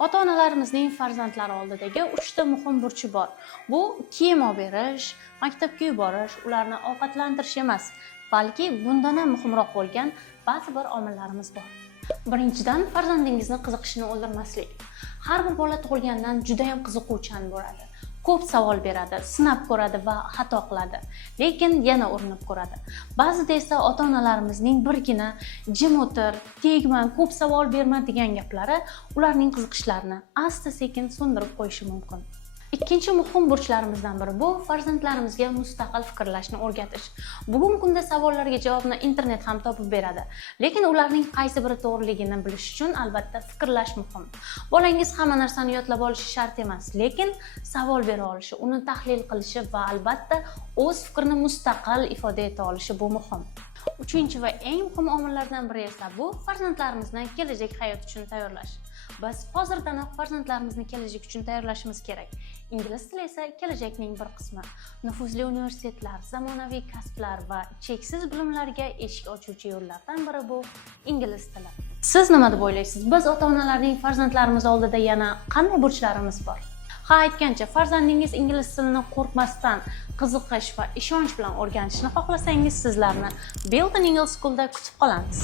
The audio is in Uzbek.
Ota-onalarimizning farzandlari oldidagi 3 ta muhim burchi bor. Bu kiyim olib berish, maktabga yuborish, ularni ovqatlantirish emas, balki bundan ham muhimroq bo'lgan ba'zi bir omillarimiz bor. Birinchidan, farzandingizni qiziqishini o'ldirmaslik. Har bir bola tug'ilgandan juda ham qiziquvchan bo'ladi. Ko'p savol beradi, sinab ko'radi va xato qiladi, lekin yana urinib ko'radi. Ba'zida esa ota-onalarimizning birgina jim o'tir, tegma, ko'p savol berma degan gaplari ularning qiziqishlarini asta-sekin so'ndirib qo'yishi mumkin. Ikkinchi muhim burchlarimizdan biri bu farzandlarimizga mustaqil fikrlashni o'rgatish. Bugungi kunda savollarga javobni internet ham topib beradi, lekin ularning qaysi biri to'g'riligini bilish uchun albatta fikrlash muhim. Bolangiz hamma narsani yodlab olishi shart emas, lekin savol bera olishi, uni tahlil qilishi va albatta o'z fikrini mustaqil ifoda eta olishi bu muhim. Uchinchi va eng muhim omillardan biri esa bu farzandlarimizni kelajak hayot uchun tayyorlash. Biz hozirdanoq farzandlarimizni kelajak uchun tayyorlashimiz kerak. Ingliz tili esa kelajakning bir qismi. Nufuzli universitetlar, zamonaviy kasblar va cheksiz bilimlarga eshik ochuvchi yo'llardan biri bu ingliz tili. Siz nima deb o'ylaysiz? Biz ota-onalarning farzandlarimiz oldida yana qanday burchlarimiz bor? Aytgancha, farzandingiz ingliz tilini qo'rqmasdan, qiziqish va ishonch bilan o'rganishni xohlasangiz, sizlarni Built in English Schoolda kutib qolamiz.